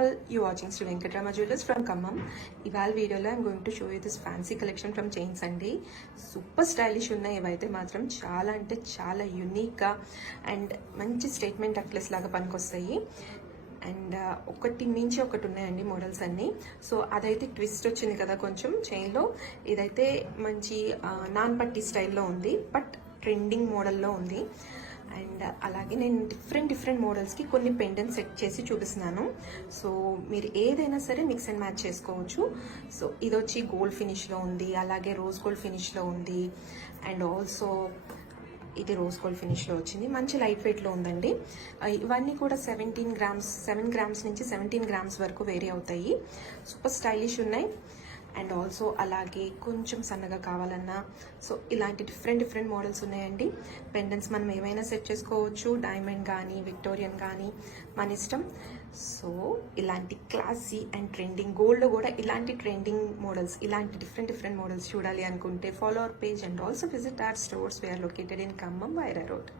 all, you watching Sri Venkatrama Jewelers from Khammam. ఇవాళ వీడియోలో I'm going to show you this fancy collection from chains అండి. Super stylish ఉన్నాయి ఇవైతే మాత్రం, చాలా అంటే చాలా యూనిక్గా అండ్ మంచి స్టేట్మెంట్ నెక్లెస్ లాగా పనికొస్తాయి. అండ్ ఒకటి మించి ఒకటి ఉన్నాయండి మోడల్స్ అన్నీ. సో అదైతే ట్విస్ట్ వచ్చింది కదా కొంచెం చైన్లో, ఇదైతే మంచి నాన్ పట్టి స్టైల్లో ఉంది, బట్ ట్రెండింగ్ మోడల్లో ఉంది. అండ్ అలాగే నేను డిఫరెంట్ మోడల్స్కి కొన్ని పెండెంట్ సెట్ చేసి చూపిస్తున్నాను. సో మీరు ఏదైనా సరే మిక్స్ అండ్ మ్యాచ్ చేసుకోవచ్చు. సో ఇది వచ్చి గోల్డ్ ఫినిష్లో ఉంది, అలాగే రోజ్ గోల్డ్ ఫినిష్లో ఉంది, అండ్ ఆల్సో ఇది రోజ్ గోల్డ్ ఫినిష్లో వచ్చింది. మంచి లైట్ వెయిట్లో ఉందండి. ఇవన్నీ కూడా 7 గ్రామ్స్ నుంచి 17 గ్రామ్స్ వరకు వేరీ అవుతాయి. సూపర్ స్టైలిష్ ఉన్నాయి. అండ్ ఆల్సో అలాగే కొంచెం సన్నగా కావాలన్నా సో ఇలాంటి డిఫరెంట్ మోడల్స్ ఉన్నాయండి. పెండెంట్స్ మనం ఏమైనా సెట్ చేసుకోవచ్చు, డైమండ్ కానీ విక్టోరియన్ కానీ మన ఇష్టం. సో ఇలాంటి క్లాసీ అండ్ ట్రెండింగ్ గోల్డ్లో కూడా ఇలాంటి ట్రెండింగ్ మోడల్స్, ఇలాంటి డిఫరెంట్ మోడల్స్ చూడాలి అనుకుంటే follow our page and also visit our stores. We are located in Khammam Wyra road.